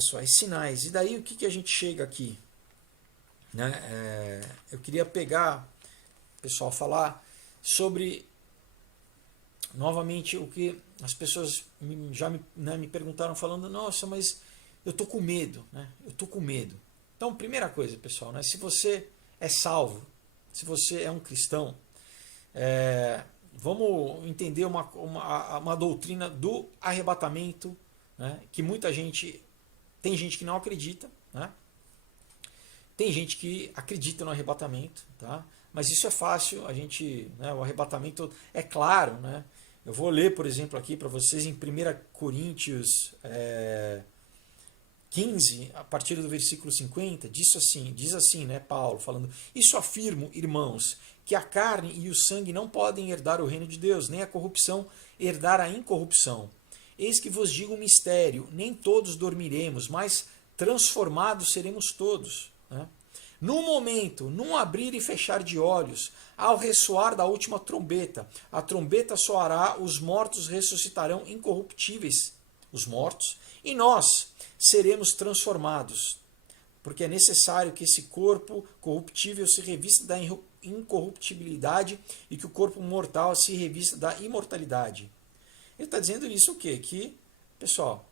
Pessoais, sinais. E daí o que a gente chega aqui? Né? Eu queria pegar, pessoal, falar sobre, novamente, o que as pessoas já me perguntaram, falando, nossa, mas eu tô com medo, né? Eu tô com medo. Então, primeira coisa, pessoal, né? Se você é salvo, se você é um cristão, vamos entender uma doutrina do arrebatamento, né? Que muita gente, tem gente que não acredita, né? Tem gente que acredita no arrebatamento, tá? Mas isso é fácil, a gente, né, o arrebatamento é claro, né? Eu vou ler, por exemplo, aqui para vocês em 1 Coríntios 15, a partir do versículo 50, diz assim, né, Paulo, falando: Isso afirmo, irmãos, que a carne e o sangue não podem herdar o reino de Deus, nem a corrupção herdar a incorrupção. Eis que vos digo um mistério: nem todos dormiremos, mas transformados seremos todos. Né? No momento, num abrir e fechar de olhos, ao ressoar da última trombeta, a trombeta soará, os mortos ressuscitarão incorruptíveis, os mortos, e nós seremos transformados, porque é necessário que esse corpo corruptível se revista da incorruptibilidade e que o corpo mortal se revista da imortalidade. Ele está dizendo isso o quê? Que, pessoal,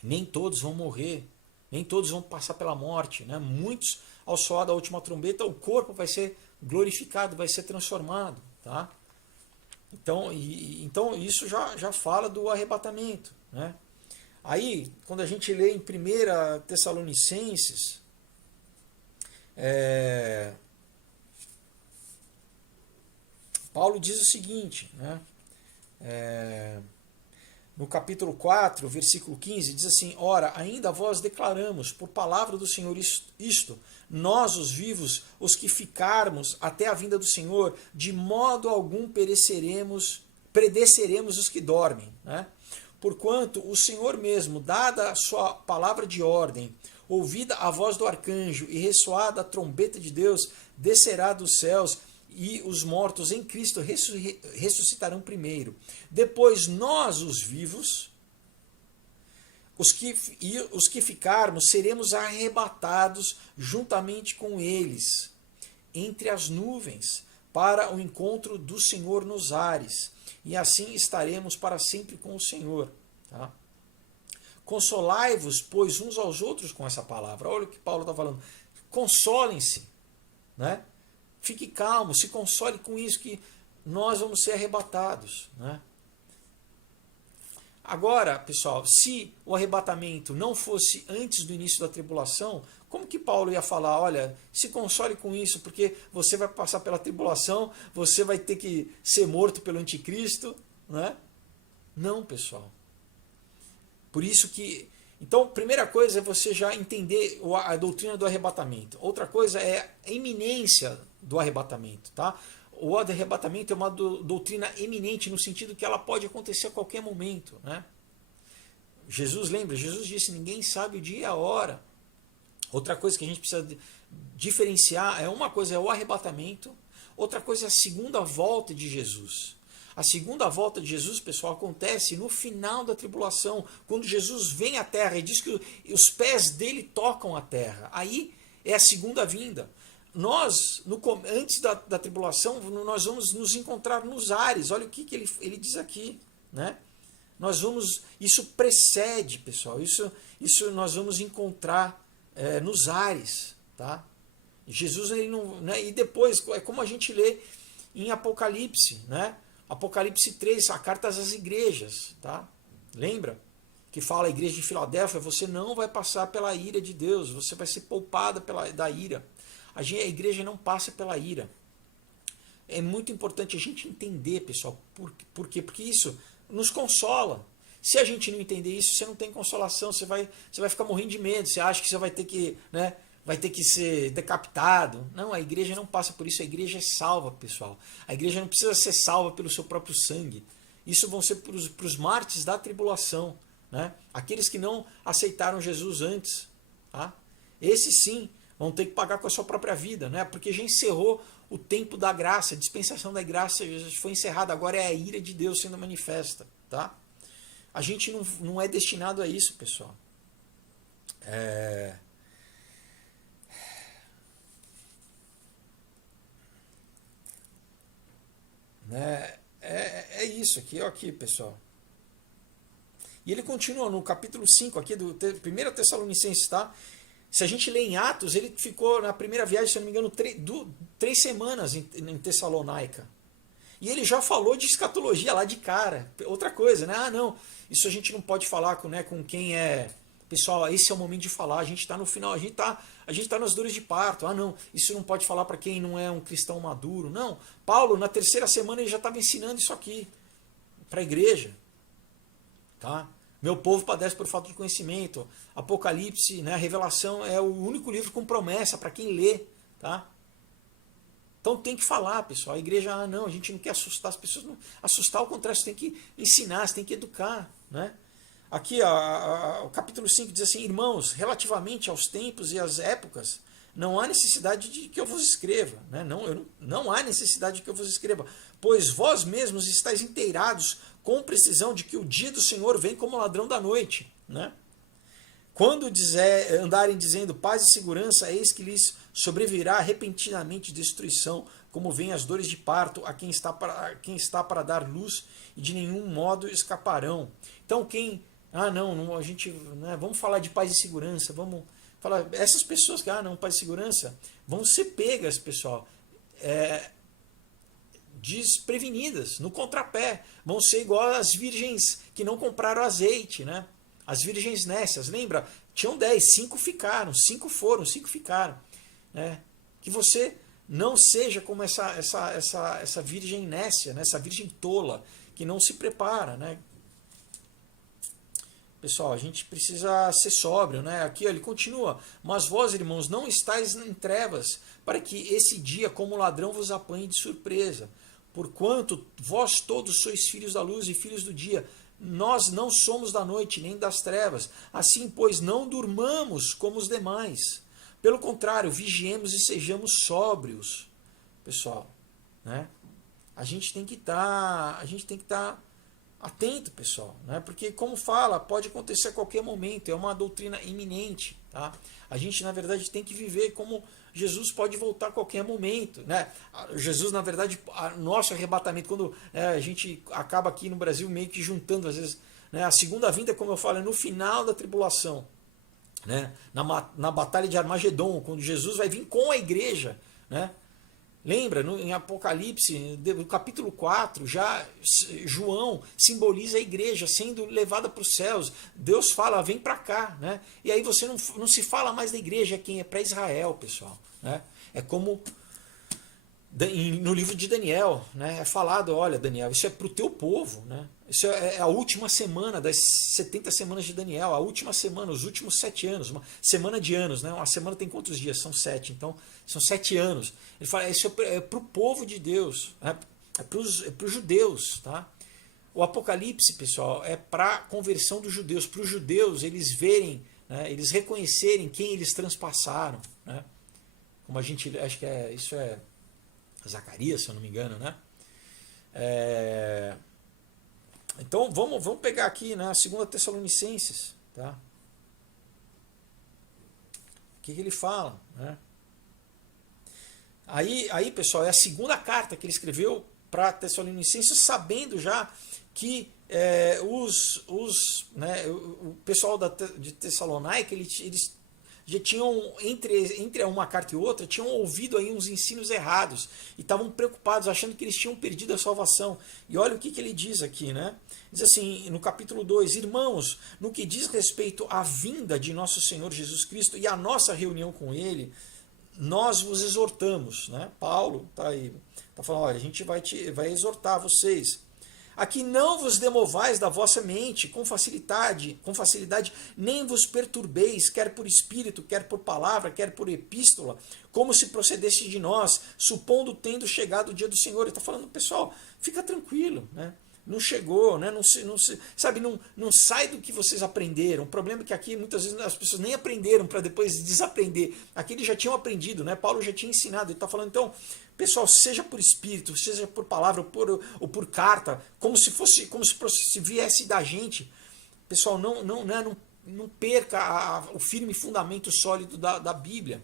nem todos vão morrer, nem todos vão passar pela morte, né? Muitos, ao soar da última trombeta, o corpo vai ser glorificado, vai ser transformado, tá? Então isso já fala do arrebatamento, né? Aí, quando a gente lê em 1 Tessalonicenses, Paulo diz o seguinte, né? No capítulo 4, versículo 15, diz assim: Ora, ainda vós declaramos, por palavra do Senhor, isto, nós, os vivos, os que ficarmos até a vinda do Senhor, de modo algum predeceremos os que dormem. Né? Porquanto o Senhor mesmo, dada a sua palavra de ordem, ouvida a voz do arcanjo e ressoada a trombeta de Deus, descerá dos céus, e os mortos em Cristo ressuscitarão primeiro. Depois nós, os vivos, os que ficarmos, seremos arrebatados juntamente com eles, entre as nuvens, para o encontro do Senhor nos ares. E assim estaremos para sempre com o Senhor. Tá? Consolai-vos, pois, uns aos outros com essa palavra. Olha o que Paulo está falando. Consolem-se, né? Fique calmo, se console com isso, que nós vamos ser arrebatados. Né? Agora, pessoal, se o arrebatamento não fosse antes do início da tribulação, como que Paulo ia falar, olha, se console com isso, porque você vai passar pela tribulação, você vai ter que ser morto pelo anticristo? Né? Não, pessoal. Por isso que... Então, primeira coisa é você já entender a doutrina do arrebatamento. Outra coisa é a iminência do arrebatamento. Tá? O arrebatamento é uma doutrina eminente no sentido que ela pode acontecer a qualquer momento. Né? Jesus disse, ninguém sabe o dia e a hora. Outra coisa que a gente precisa diferenciar uma coisa é o arrebatamento, outra coisa é a segunda volta de Jesus. A segunda volta de Jesus, pessoal, acontece no final da tribulação, quando Jesus vem à terra e diz que os pés dele tocam a terra. Aí é a segunda vinda. Nós, antes da tribulação, nós vamos nos encontrar nos ares. Olha o que ele diz aqui. Né? Isso precede, pessoal, isso nós vamos encontrar nos ares. Tá? Jesus, ele não, né? E depois, é como a gente lê em Apocalipse, né? Apocalipse 3, a carta às igrejas, tá? Lembra? Que fala a igreja de Filadélfia, você não vai passar pela ira de Deus, você vai ser poupada da ira. A igreja não passa pela ira. É muito importante a gente entender, pessoal, por quê? Porque isso nos consola. Se a gente não entender isso, você não tem consolação, você vai ficar morrendo de medo, você acha que você vai ter que, né, vai ter que ser decapitado. Não, a igreja não passa por isso, a igreja é salva, pessoal. A igreja não precisa ser salva pelo seu próprio sangue. Isso vão ser para os mártires da tribulação, né? Aqueles que não aceitaram Jesus antes. Tá? Esses sim vão ter que pagar com a sua própria vida, né? Porque já encerrou o tempo da graça, a dispensação da graça já foi encerrada, agora é a ira de Deus sendo manifesta. Tá? A gente não é destinado a isso, pessoal. É, né, é isso aqui, ó, aqui, pessoal. E ele continua no capítulo 5 aqui do 1 Tessalonicenses, tá? Se a gente lê em Atos, ele ficou na primeira viagem, se eu não me engano, 3 semanas em Tessalonaica. E ele já falou de escatologia lá de cara. Outra coisa, né? Ah, não, isso a gente não pode falar com, né, com quem é... Pessoal, esse é o momento de falar, a gente está no final, a gente tá nas dores de parto. Ah, não, isso não pode falar para quem não é um cristão maduro. Não, Paulo, na 3ª semana, ele já estava ensinando isso aqui para a igreja. Tá? Meu povo padece por falta de conhecimento. Apocalipse, né, a Revelação é o único livro com promessa para quem lê. Tá? Então tem que falar, pessoal. A igreja, ah, não, a gente não quer assustar as pessoas. Não, assustar ao contrário, você tem que ensinar, você tem que educar. Né? Aqui, o capítulo 5 diz assim: irmãos, relativamente aos tempos e às épocas, não há necessidade de que eu vos escreva. Né? Não há necessidade de que eu vos escreva, pois vós mesmos estáis inteirados com precisão de que o dia do Senhor vem como ladrão da noite. Né? Quando andarem dizendo paz e segurança, eis que lhes sobrevirá repentinamente destruição, como vêm as dores de parto a quem está para dar luz, e de nenhum modo escaparão. Então a gente, né, vamos falar de paz e segurança, vamos falar, essas pessoas que, não, paz e segurança, vão ser pegas, pessoal, desprevenidas, no contrapé, vão ser igual as virgens que não compraram azeite, né? As virgens nécias, lembra? Tinham 10, 5 ficaram, 5 foram, 5 ficaram. Né? Que você não seja como essa virgem nécia, né? Essa virgem tola, que não se prepara. Né? Pessoal, a gente precisa ser sóbrio. Né? Aqui ele continua: mas vós, irmãos, não estáis em trevas, para que esse dia, como ladrão, vos apanhe de surpresa. Porquanto vós todos sois filhos da luz e filhos do dia. Nós não somos da noite nem das trevas. Assim, pois, não durmamos como os demais. Pelo contrário, vigiemos e sejamos sóbrios. Pessoal, né? A gente tem que estar atento, pessoal, né? Porque, como fala, pode acontecer a qualquer momento, é uma doutrina iminente, tá? A gente, na verdade, tem que viver como Jesus pode voltar a qualquer momento, né? Jesus, na verdade, nosso arrebatamento, quando a gente acaba aqui no Brasil meio que juntando, às vezes, né, a segunda vinda, como eu falo, é no final da tribulação, né? Na batalha de Armagedon, quando Jesus vai vir com a igreja, né? Lembra, em Apocalipse, no capítulo 4, já João simboliza a igreja sendo levada para os céus. Deus fala, vem para cá. Né? E aí você não se fala mais da igreja, quem é para Israel, pessoal. Né? É como no livro de Daniel, né? É falado, olha, Daniel, isso é para o teu povo. Né? Isso é a última semana das 70 semanas de Daniel, a última semana, os últimos 7 anos, uma semana de anos. Né? Uma semana tem quantos dias? São 7, então são 7 anos. Ele fala, isso é para o povo de Deus, né? É para os judeus. Tá? O Apocalipse, pessoal, é para a conversão dos judeus, para os judeus eles verem, né? Eles reconhecerem quem eles transpassaram. Né? Como a gente, acho que isso é Zacarias, se eu não me engano, né? Então vamos pegar aqui na 2 Tessalonicenses, tá? O que ele fala, né? Aí, pessoal, é a segunda carta que ele escreveu para Tessalonicenses, sabendo já que o pessoal de Tessalonaica, eles já tinham, entre uma carta e outra, tinham ouvido aí uns ensinos errados e estavam preocupados, achando que eles tinham perdido a salvação. E olha o que ele diz aqui, né? Diz assim, no capítulo 2, irmãos, no que diz respeito à vinda de nosso Senhor Jesus Cristo e à nossa reunião com Ele, nós vos exortamos, né? Paulo está aí, está falando, olha, a gente vai exortar vocês. Aqui não vos demovais da vossa mente com facilidade, nem vos perturbeis, quer por espírito, quer por palavra, quer por epístola, como se procedesse de nós, supondo tendo chegado o dia do Senhor. Ele está falando, pessoal, fica tranquilo, né? Não chegou, né? Não sai do que vocês aprenderam. O problema é que aqui muitas vezes as pessoas nem aprenderam para depois desaprender. Aqui eles já tinham aprendido, né? Paulo já tinha ensinado. Ele está falando, então, pessoal, seja por espírito, seja por palavra ou por carta, como se viesse da gente. Pessoal, não não perca o firme fundamento sólido da Bíblia.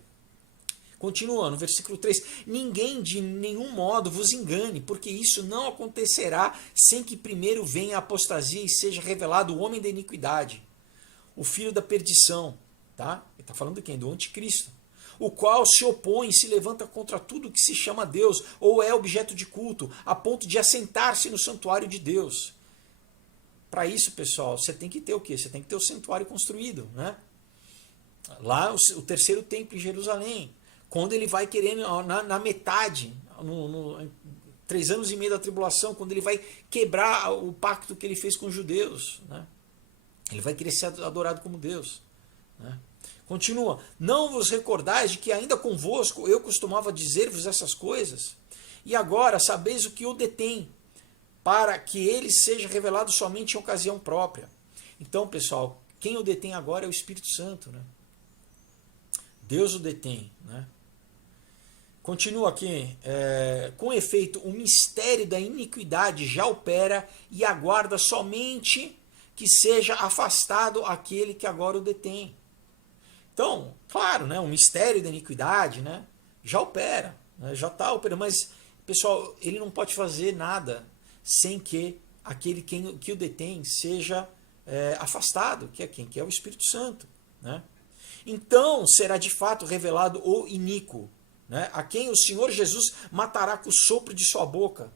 Continua no versículo 3: ninguém de nenhum modo vos engane, porque isso não acontecerá sem que primeiro venha a apostasia e seja revelado o homem da iniquidade, o filho da perdição. Tá? Ele está falando de quem? Do anticristo. O qual se opõe e se levanta contra tudo que se chama Deus ou é objeto de culto, a ponto de assentar-se no santuário de Deus. Para isso, pessoal, você tem que ter o quê? Você tem que ter o santuário construído. Né? Lá, o terceiro templo em Jerusalém. Quando ele vai querendo, na metade, 3 anos e meio da tribulação, quando ele vai quebrar o pacto que ele fez com os judeus. Né? Ele vai querer ser adorado como Deus. Né? Continua: não vos recordais de que ainda convosco eu costumava dizer-vos essas coisas? E agora sabeis o que o detém, para que ele seja revelado somente em ocasião própria. Então, pessoal, quem o detém agora é o Espírito Santo. Né? Deus o detém. Né? Continua aqui: com efeito, o mistério da iniquidade já opera e aguarda somente que seja afastado aquele que agora o detém. Então, claro, né, o mistério da iniquidade, né, já opera, né, já está operando, mas, pessoal, ele não pode fazer nada sem que aquele que o detém seja afastado, que é quem? Que é o Espírito Santo. Né? Então será de fato revelado o iníquo, né, a quem o Senhor Jesus matará com o sopro de sua boca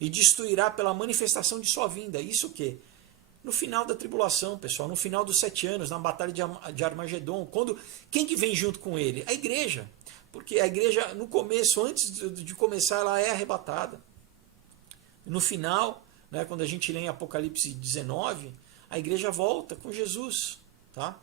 e destruirá pela manifestação de sua vinda. Isso o quê? No final da tribulação, pessoal, no final dos 7 anos, na batalha de Armagedon, quem que vem junto com ele? A igreja. Porque a igreja, no começo, antes de começar, ela é arrebatada. No final, né, quando a gente lê em Apocalipse 19, a igreja volta com Jesus. Tá?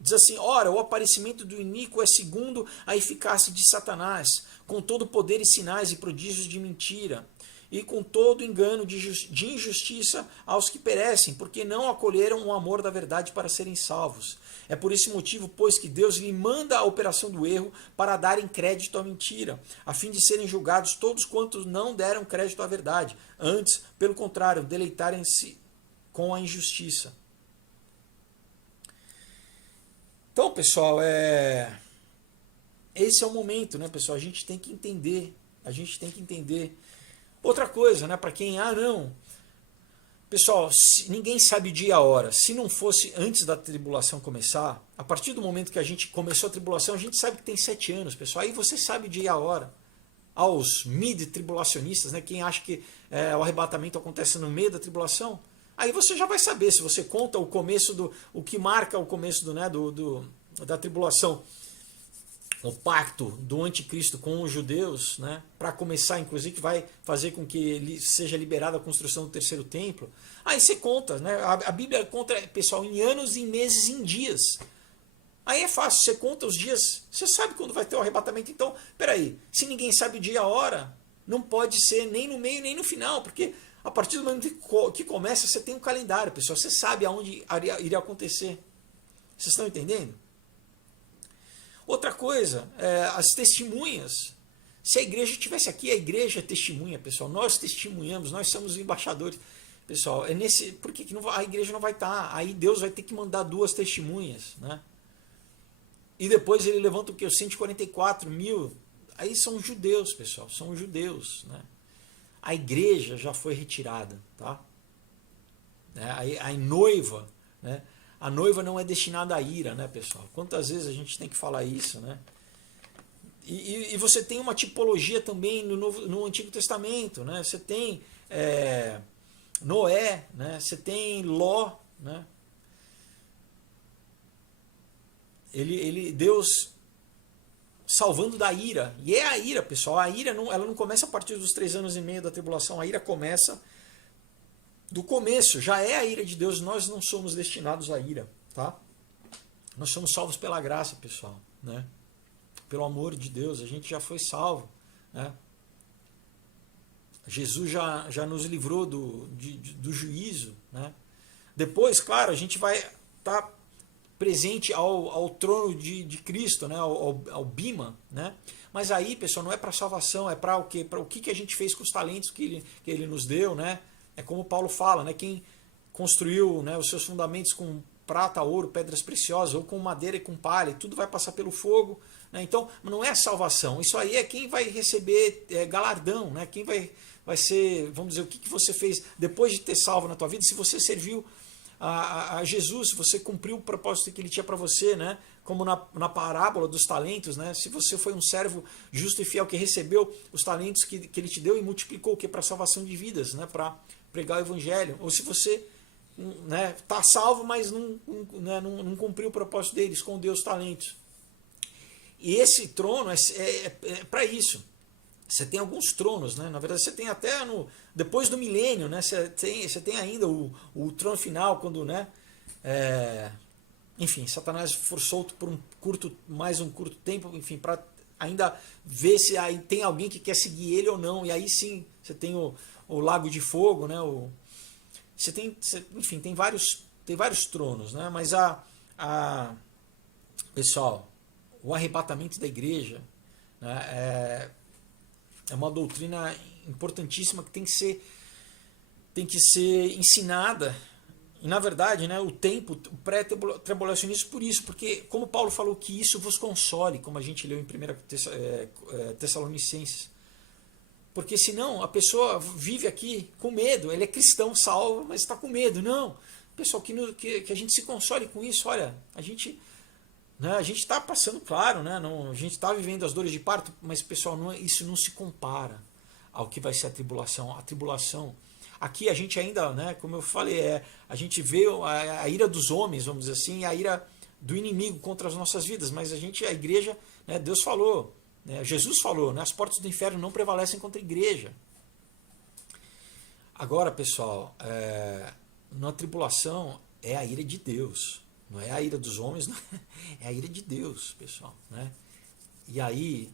Diz assim: ora, o aparecimento do iníquo é segundo a eficácia de Satanás, com todo poder e sinais e prodígios de mentira, e com todo engano de injustiça aos que perecem, porque não acolheram o amor da verdade para serem salvos. É por esse motivo, pois, que Deus lhe manda a operação do erro para darem crédito à mentira, a fim de serem julgados todos quantos não deram crédito à verdade. Antes, pelo contrário, deleitarem-se com a injustiça. Então, pessoal, esse é o momento, né, pessoal? A gente tem que entender. Outra coisa, né, para quem, não. Pessoal, ninguém sabe o dia e a hora. Se não fosse antes da tribulação começar, a partir do momento que a gente começou a tribulação, a gente sabe que tem 7 anos, pessoal. Aí você sabe o dia e a hora. Aos mid-tribulacionistas, né, quem acha que o arrebatamento acontece no meio da tribulação, aí você já vai saber, se você conta o começo o que marca o começo da tribulação, o pacto do anticristo com os judeus, né, para começar, inclusive, que vai fazer com que seja liberada a construção do terceiro templo. Aí você conta, né, a Bíblia conta, pessoal, em anos, em meses, em dias. Aí é fácil, você conta os dias, você sabe quando vai ter o arrebatamento. Então, peraí, se ninguém sabe o dia e a hora, não pode ser nem no meio nem no final, porque a partir do momento que começa, você tem um calendário, pessoal, você sabe aonde iria acontecer. Vocês estão entendendo? Outra coisa, as testemunhas. Se a igreja estivesse aqui, a igreja é testemunha, pessoal. Nós testemunhamos, nós somos embaixadores. Pessoal, por que a igreja não vai estar? Aí Deus vai ter que mandar 2 testemunhas. Né? E depois ele levanta o quê? Os 144 mil. Aí são judeus, pessoal, são judeus. Né? A igreja já foi retirada. Tá? A noiva, né? A noiva não é destinada à ira, né, pessoal? Quantas vezes a gente tem que falar isso, né? E você tem uma tipologia também no Antigo Testamento, né? Você tem Noé, né? Você tem Ló, né? Deus salvando da ira. E é a ira, pessoal. A ira ela não começa a partir dos 3 anos e meio da tribulação. A ira começa do começo, já é a ira de Deus. Nós não somos destinados à ira, tá? Nós somos salvos pela graça, pessoal, né? Pelo amor de Deus, a gente já foi salvo, né? Jesus já nos livrou do juízo, né? Depois, claro, a gente vai estar presente ao trono de Cristo, né? Ao bima, né? Mas aí, pessoal, não é para salvação, é para o quê? Para o que a gente fez com os talentos que ele nos deu, né? É como Paulo fala, né? construiu, né, os seus fundamentos com prata, ouro, pedras preciosas, ou com madeira e com palha, e tudo vai passar pelo fogo. Né? Então, não é salvação. Isso aí é quem vai receber galardão, né? Quem vai ser, vamos dizer, o que você fez depois de ter salvo na tua vida, se você serviu a Jesus, se você cumpriu o propósito que ele tinha para você, né? Como na parábola dos talentos, né? Se você foi um servo justo e fiel que recebeu os talentos que ele te deu e multiplicou o que para salvação de vidas, né? Para pregar o evangelho, ou se você está salvo, mas não cumpriu o propósito dele, escondeu os talentos. E esse trono é para isso. Você tem alguns tronos, né? Na verdade, você tem até depois do milênio, né? Você tem ainda o trono final, quando, né? Enfim, Satanás for solto por mais um curto tempo, enfim, para ainda ver se aí tem alguém que quer seguir ele ou não. E aí sim, você tem o lago de fogo, né? Enfim, tem vários tronos, né? Mas pessoal, o arrebatamento da igreja, né, é uma doutrina importantíssima que tem que ser ensinada. E na verdade, né, o pré-tribulacionista por isso, porque como Paulo falou que isso vos console, como a gente leu em 1 Tessalonicenses. Porque senão a pessoa vive aqui com medo, ele é cristão, salvo, mas está com medo. Não, pessoal, que a gente se console com isso. Olha, a gente está passando, claro, né, a gente está vivendo as dores de parto, mas pessoal, isso não se compara ao que vai ser a tribulação. A tribulação, aqui a gente ainda, né, como eu falei, a gente vê a ira dos homens, vamos dizer assim, a ira do inimigo contra as nossas vidas, mas a igreja, né, Deus falou, Jesus falou, né, as portas do inferno não prevalecem contra a igreja. Agora, pessoal, na tribulação é a ira de Deus, não é a ira dos homens, não é a ira de Deus, pessoal. Né? E aí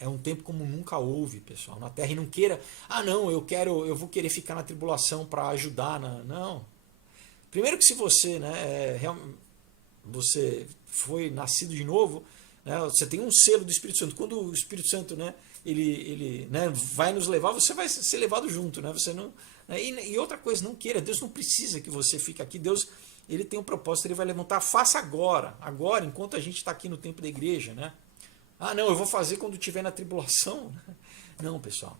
é um tempo como nunca houve, pessoal, na Terra. E não queira, não, eu vou querer ficar na tribulação para ajudar. Não. Primeiro que se você, né, você foi nascido de novo, né, você tem um selo do Espírito Santo. Quando o Espírito Santo, né, ele né, vai nos levar, você vai ser levado junto. Né, você não, né, e outra coisa, não queira. Deus não precisa que você fique aqui. Deus, ele tem um propósito, ele vai levantar. Faça agora, enquanto a gente está aqui no tempo da igreja. Né? Não, eu vou fazer quando estiver na tribulação. Não, pessoal.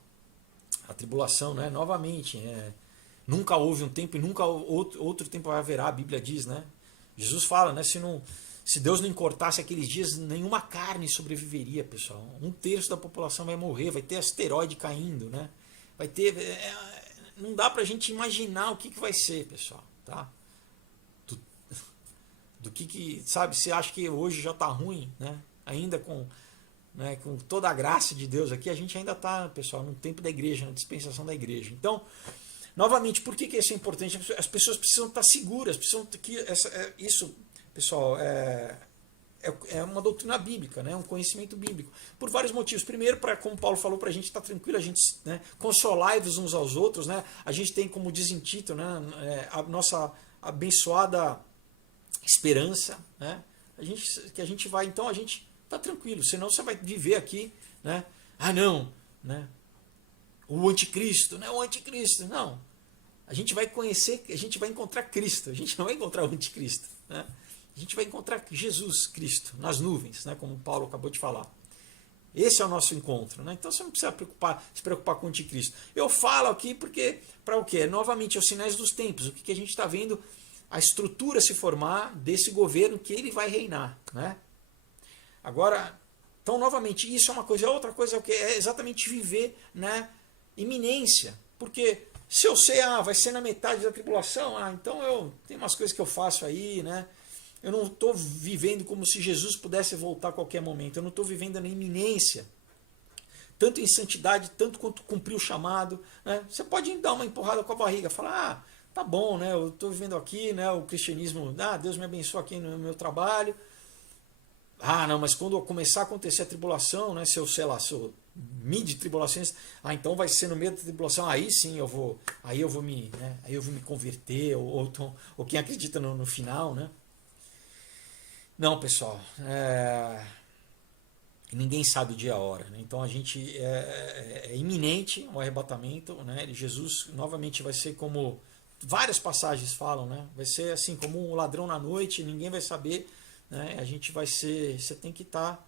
A tribulação, né, novamente, nunca houve um tempo e nunca outro tempo haverá, a Bíblia diz. Né? Jesus fala, né, se Deus não encortasse aqueles dias, nenhuma carne sobreviveria, pessoal. 1/3 da população vai morrer, vai ter asteroide caindo, né? Vai ter... não dá pra gente imaginar o que vai ser, pessoal. Tá? Do que sabe, você acha que hoje já tá ruim, né? Ainda com toda a graça de Deus aqui, a gente ainda tá, pessoal, no tempo da igreja, na dispensação da igreja. Então, novamente, por que isso é importante? As pessoas precisam estar seguras, precisam que isso... Pessoal, é uma doutrina bíblica, né? Um conhecimento bíblico. Por vários motivos. Primeiro, como Paulo falou, para a gente estar tranquilo, a gente, né, consolai-vos uns aos outros. Né? A gente tem, como diz em Tito, né, a nossa abençoada esperança. Né? Que a gente vai, então a gente está tranquilo. Senão você vai viver aqui, né? Não, né? O anticristo, né? O anticristo. Não. A gente vai conhecer, a gente vai encontrar Cristo. A gente não vai encontrar o anticristo. Né? A gente vai encontrar Jesus Cristo nas nuvens, né, como Paulo acabou de falar. Esse é o nosso encontro. Né? Então você não precisa se preocupar com o anticristo. Eu falo aqui porque, para o quê? Novamente, é os sinais dos tempos. O que a gente está vendo? A estrutura se formar desse governo que ele vai reinar. Né? Agora, então, novamente, isso é uma coisa. A outra coisa é o quê? É exatamente viver na iminência. Porque se eu sei, vai ser na metade da tribulação, então tem umas coisas que eu faço aí, né? Eu não estou vivendo como se Jesus pudesse voltar a qualquer momento. Eu não estou vivendo na iminência. Tanto em santidade, tanto quanto cumprir o chamado. Né? Você pode dar uma empurrada com a barriga, falar, tá bom, né? Eu estou vivendo aqui, né? O cristianismo, Deus me abençoa aqui no meu trabalho. Não, mas quando começar a acontecer a tribulação, né? Se eu mid-tribulações, então vai ser no meio da tribulação, aí sim eu vou me converter, ou quem acredita no final, né? Não, pessoal, E ninguém sabe o dia e a hora, né? Então a gente é iminente o arrebatamento, né? Jesus novamente vai ser como várias passagens falam, né? Vai ser assim como um ladrão na noite, ninguém vai saber, né? A gente vai ser, você tem que estar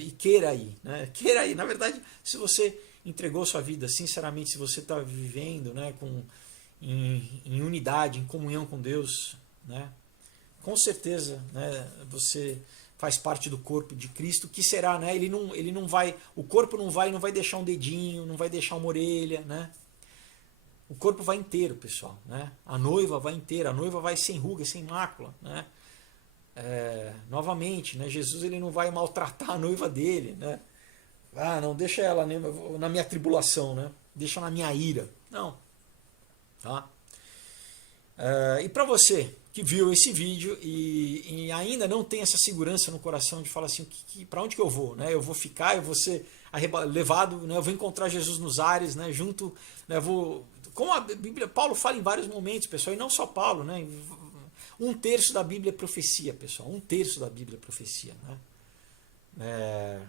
e queira ir, né? Queira ir. Na verdade, se você entregou sua vida, sinceramente, se você está vivendo, né, em unidade, em comunhão com Deus, né? Com certeza, né, você faz parte do corpo de Cristo, que será, né? Ele não vai, o corpo não vai deixar um dedinho, não vai deixar uma orelha, né? O corpo vai inteiro, pessoal, né? A noiva vai inteira, a noiva vai sem ruga, sem mácula, né? Novamente, né? Jesus ele não vai maltratar a noiva dele, né? Ah, não deixa ela na minha tribulação, né? Deixa na minha ira, não, tá? E para você que viu esse vídeo e ainda não tem essa segurança no coração de falar assim, para onde que eu vou, né? Eu vou ficar, eu vou ser levado, né? Eu vou encontrar Jesus nos ares, né? Junto, né? Como a Bíblia, Paulo fala em vários momentos, pessoal, e não só Paulo, né? 1/3 da Bíblia é profecia, pessoal. 1/3 da Bíblia é profecia, né?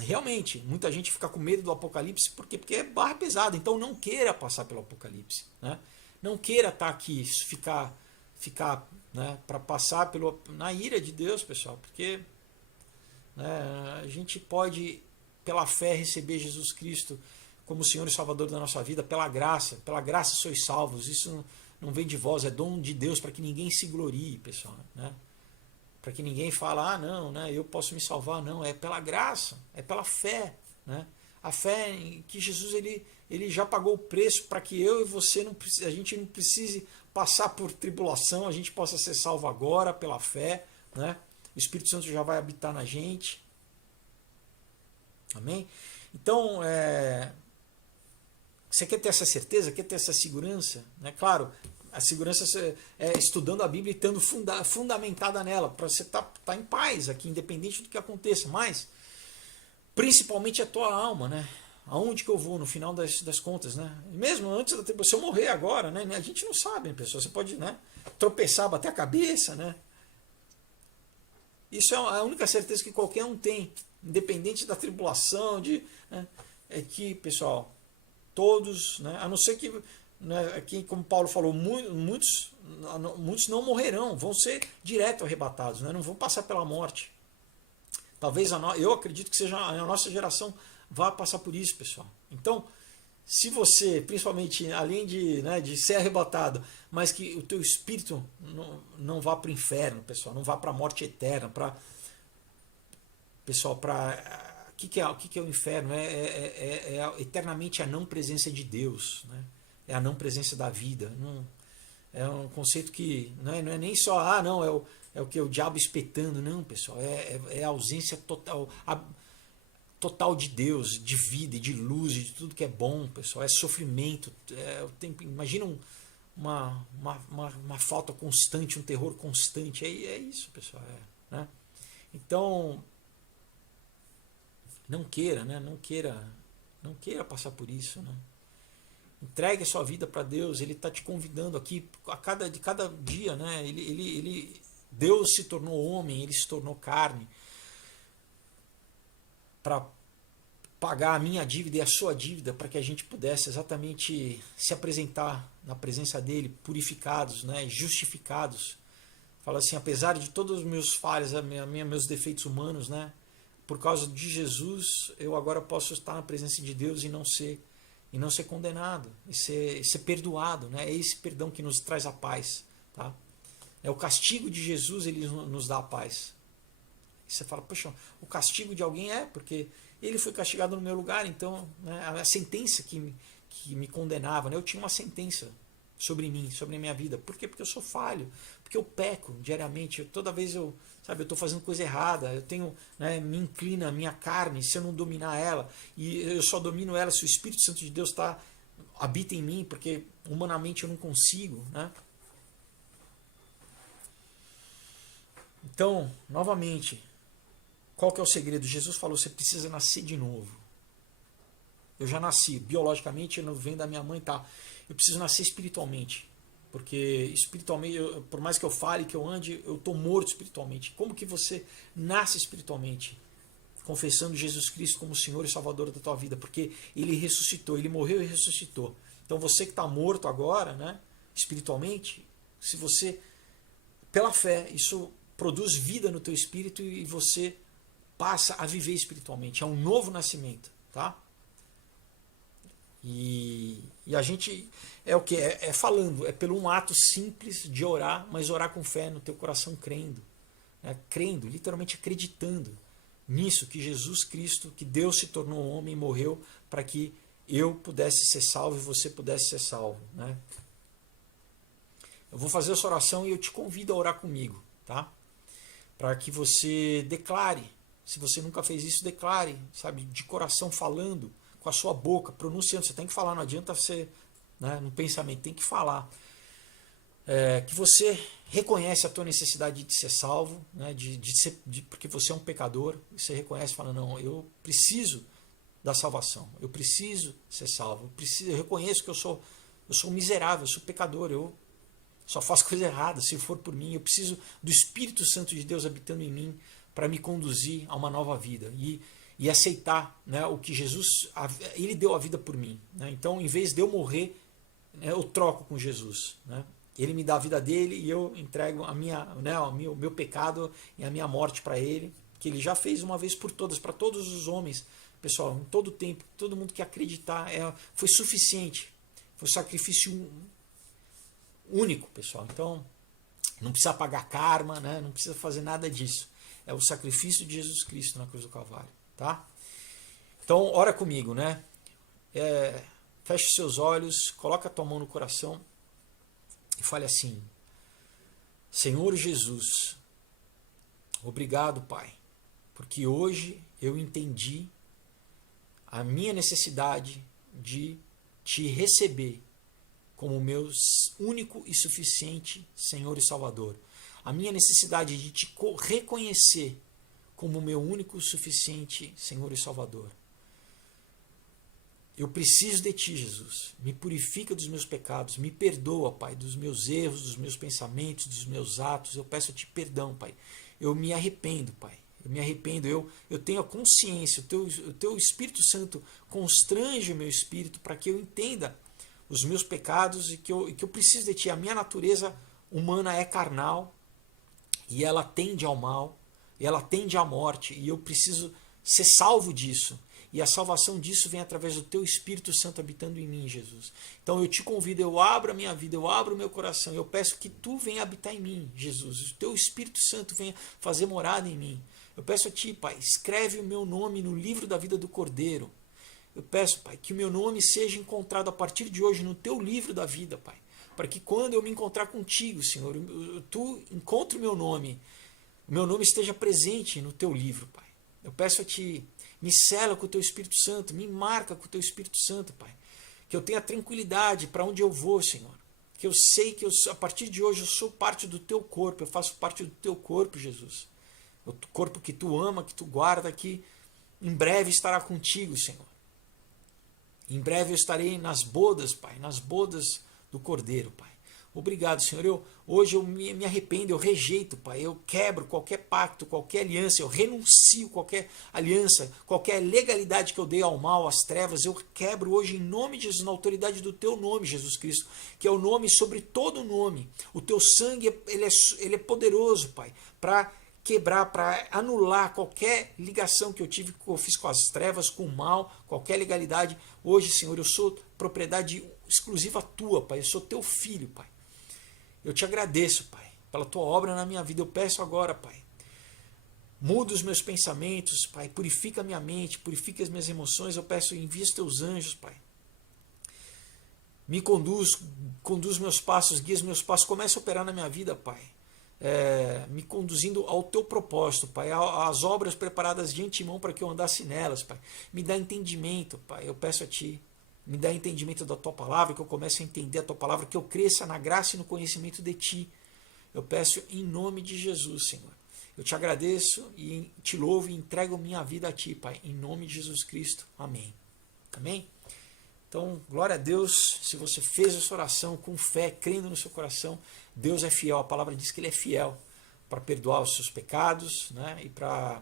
Realmente, muita gente fica com medo do Apocalipse porque é barra pesada. Então não queira passar pelo Apocalipse, né? Não queira estar aqui, ficar né, para passar na ira de Deus, pessoal, porque, né, a gente pode, pela fé, receber Jesus Cristo como Senhor e Salvador da nossa vida, pela graça sois salvos. Isso não vem de vós, é dom de Deus para que ninguém se glorie, pessoal, né? Para que ninguém fale, ah, não, né, eu posso me salvar, não, é pela graça, é pela fé, né? A fé em que Jesus ele já pagou o preço para que eu e você a gente não precise passar por tribulação, a gente possa ser salvo agora pela fé, né? O Espírito Santo já vai habitar na gente. Amém? Então, você quer ter essa certeza, quer ter essa segurança, né? Claro, a segurança é estudando a Bíblia e estando fundamentada nela, para você estar em paz aqui, independente do que aconteça, mas principalmente a tua alma, né? Aonde que eu vou no final das contas, né? Mesmo antes se eu morrer agora, né? A gente não sabe, né, pessoal? Você pode, né, tropeçar, bater a cabeça, né? Isso é a única certeza que qualquer um tem, independente da tribulação, né, é que, pessoal, todos, né, a não ser que, né, aqui, como Paulo falou, muitos não morrerão, vão ser direto arrebatados, né? Não vão passar pela morte. Talvez eu acredito que seja a nossa geração vá passar por isso, pessoal. Então, se você, principalmente, além de ser arrebatado, mas que o teu espírito não vá para o inferno, pessoal, não vá para a morte eterna, pessoal, o que é o inferno? É eternamente a não presença de Deus, né? É a não presença da vida. É um conceito que não é nem só, não, é o que o diabo espetando, não, pessoal, é a ausência total de Deus, de vida, de luz, de tudo que é bom, pessoal, é sofrimento, imagina uma falta constante, um terror constante, é isso, pessoal, né? Então, não queira passar por isso, né? Entregue a sua vida para Deus, Ele está te convidando aqui de cada dia, né? Deus se tornou homem, Ele se tornou carne para pagar a minha dívida e a sua dívida, para que a gente pudesse exatamente se apresentar na presença dEle, purificados, né? Justificados. Fala assim, apesar de todos os meus falhas, meus defeitos humanos, né? Por causa de Jesus, eu agora posso estar na presença de Deus e não ser condenado, e ser perdoado, né? É esse perdão que nos traz a paz, tá? É o castigo de Jesus, ele nos dá a paz. E você fala, poxa, o castigo de alguém porque ele foi castigado no meu lugar, então, né, a sentença que me condenava, né? Eu tinha uma sentença sobre mim, sobre a minha vida. Por quê? Porque eu sou falho, porque eu peco diariamente, toda vez eu estou fazendo coisa errada, eu tenho, né, me inclina a minha carne, se eu não dominar ela, e eu só domino ela se o Espírito Santo de Deus habita em mim, porque humanamente eu não consigo, né? Então, novamente, qual que é o segredo? Jesus falou, você precisa nascer de novo. Eu já nasci, biologicamente, eu não venho da minha mãe, tá? Eu preciso nascer espiritualmente. porque espiritualmente, por mais que eu fale, que eu ande, eu estou morto espiritualmente. Como que você nasce espiritualmente? Confessando Jesus Cristo como Senhor e Salvador da tua vida, porque Ele ressuscitou, Ele morreu e ressuscitou. Então você que está morto agora, né, espiritualmente, se você, pela fé, isso produz vida no teu espírito e você passa a viver espiritualmente. É um novo nascimento, tá? E a gente é o que? É falando, é pelo um ato simples de orar, mas orar com fé no teu coração, crendo. Né? Crendo, literalmente acreditando nisso, que Jesus Cristo, que Deus se tornou homem e morreu para que eu pudesse ser salvo e você pudesse ser salvo. Né? Eu vou fazer essa oração e eu te convido a orar comigo, tá? Para que você declare, se você nunca fez isso, declare, sabe, de coração, falando com a sua boca, pronunciando. Você tem que falar, não adianta você, né, no pensamento, tem que falar. Que você reconhece a tua necessidade de ser salvo, né, porque você é um pecador, e você reconhece e fala, não, eu preciso da salvação, eu preciso ser salvo, eu reconheço que eu sou miserável, eu sou pecador, eu só faço coisa errada, se for por mim, eu preciso do Espírito Santo de Deus habitando em mim para me conduzir a uma nova vida e aceitar, né, o que Jesus, Ele deu a vida por mim. Né? Então, em vez de eu morrer, né, eu troco com Jesus. Né? Ele me dá a vida dele e eu entrego a minha, né, o meu pecado e a minha morte para Ele, que Ele já fez uma vez por todas, para todos os homens. Pessoal, em todo tempo, todo mundo que acreditar, foi suficiente. Foi um sacrifício único, pessoal. Então, não precisa pagar karma, né? Não precisa fazer nada disso. É o sacrifício de Jesus Cristo na cruz do Calvário, tá? Então, ora comigo, né? Feche seus olhos, coloca a tua mão no coração e fale assim: Senhor Jesus, obrigado, Pai, porque hoje eu entendi a minha necessidade de te receber como meu único e suficiente Senhor e Salvador. A minha necessidade de te reconhecer como meu único e suficiente Senhor e Salvador. Eu preciso de ti, Jesus. Me purifica dos meus pecados. Me perdoa, Pai, dos meus erros, dos meus pensamentos, dos meus atos. Eu peço a ti perdão, Pai. Eu me arrependo, Pai. Eu me arrependo. Eu tenho a consciência. O teu Espírito Santo constrange o meu espírito para que eu entenda os meus pecados e que eu preciso de ti. A minha natureza humana é carnal e ela tende ao mal, e ela tende à morte, e eu preciso ser salvo disso. E a salvação disso vem através do teu Espírito Santo habitando em mim, Jesus. Então eu te convido, eu abro a minha vida, eu abro o meu coração, eu peço que tu venha habitar em mim, Jesus. O teu Espírito Santo venha fazer morada em mim. Eu peço a ti, Pai, escreve o meu nome no livro da vida do Cordeiro. Eu peço, Pai, que o meu nome seja encontrado a partir de hoje no teu livro da vida, Pai. Para que quando eu me encontrar contigo, Senhor, tu encontre o meu nome esteja presente no teu livro, Pai. Eu peço a ti, me sela com o teu Espírito Santo, me marca com o teu Espírito Santo, Pai. Que eu tenha tranquilidade para onde eu vou, Senhor. Que eu sei que a partir de hoje eu sou parte do teu corpo, eu faço parte do teu corpo, Jesus. O corpo que tu ama, que tu guarda, que em breve estará contigo, Senhor. Em breve eu estarei nas bodas, Pai, nas bodas do Cordeiro, Pai. Obrigado, Senhor. Hoje eu me arrependo, eu rejeito, Pai. Eu quebro qualquer pacto, qualquer aliança, eu renuncio qualquer aliança, qualquer legalidade que eu dei ao mal, às trevas, eu quebro hoje em nome de Jesus, na autoridade do teu nome, Jesus Cristo, que é o nome sobre todo nome. O teu sangue, ele é poderoso, Pai, para quebrar, para anular qualquer ligação que eu tive, que eu fiz com as trevas, com o mal, qualquer legalidade. Hoje, Senhor, eu sou propriedade exclusiva tua, Pai. Eu sou teu filho, Pai. Eu te agradeço, Pai, pela tua obra na minha vida. Eu peço agora, Pai, muda os meus pensamentos, Pai. Purifica a minha mente, purifica as minhas emoções. Eu peço, envia os teus anjos, Pai. Me conduz meus passos, guia os meus passos. Comece a operar na minha vida, Pai. Me conduzindo ao teu propósito, Pai, às obras preparadas de antemão para que eu andasse nelas, Pai. Me dá entendimento, Pai, eu peço a ti, me dá entendimento da tua palavra, que eu comece a entender a tua palavra, que eu cresça na graça e no conhecimento de ti. Eu peço em nome de Jesus, Senhor. Eu te agradeço e te louvo e entrego minha vida a ti, Pai, em nome de Jesus Cristo. Amém. Amém? Então, glória a Deus, se você fez essa oração com fé, crendo no seu coração, Deus é fiel, a palavra diz que Ele é fiel para perdoar os seus pecados, né? E para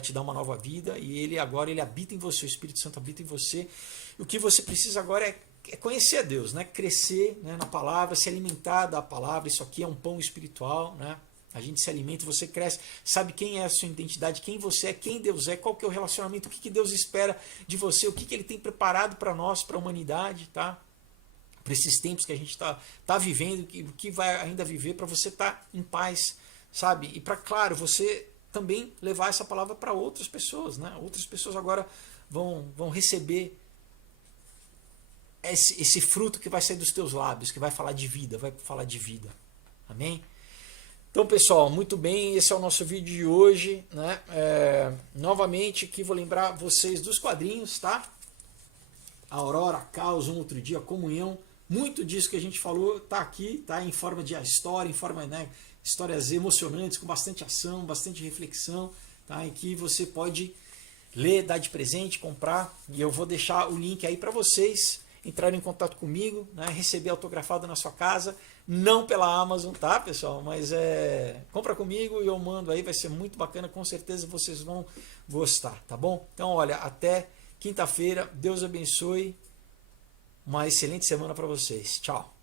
te dar uma nova vida, e Ele agora Ele habita em você, o Espírito Santo habita em você. E o que você precisa agora é conhecer a Deus, né? Crescer, né, na palavra, se alimentar da palavra. Isso aqui é um pão espiritual, né? A gente se alimenta, você cresce, sabe quem é a sua identidade, quem você é, quem Deus é, qual que é o relacionamento, o que Deus espera de você, o que Ele tem preparado para nós, para a humanidade, tá? Para esses tempos que a gente tá vivendo, o que vai ainda viver, para você estar em paz, sabe? E para, claro, você também levar essa palavra para outras pessoas, né? Outras pessoas agora vão receber esse fruto que vai sair dos teus lábios, que vai falar de vida, vai falar de vida. Amém? Então, pessoal, muito bem, esse é o nosso vídeo de hoje, né? Novamente aqui vou lembrar vocês dos quadrinhos, tá? A Aurora, Caos, Um Outro Dia, Comunhão, muito disso que a gente falou tá aqui, tá? Em forma de história, em forma, né, histórias emocionantes, com bastante ação, bastante reflexão, tá? Em que você pode ler, dar de presente, comprar, e eu vou deixar o link aí para vocês entrarem em contato comigo, né, receber autografado na sua casa, não pela Amazon, tá, pessoal? Mas compra comigo e eu mando aí, vai ser muito bacana, com certeza vocês vão gostar, tá bom? Então, olha, até quinta-feira, Deus abençoe, uma excelente semana para vocês. Tchau!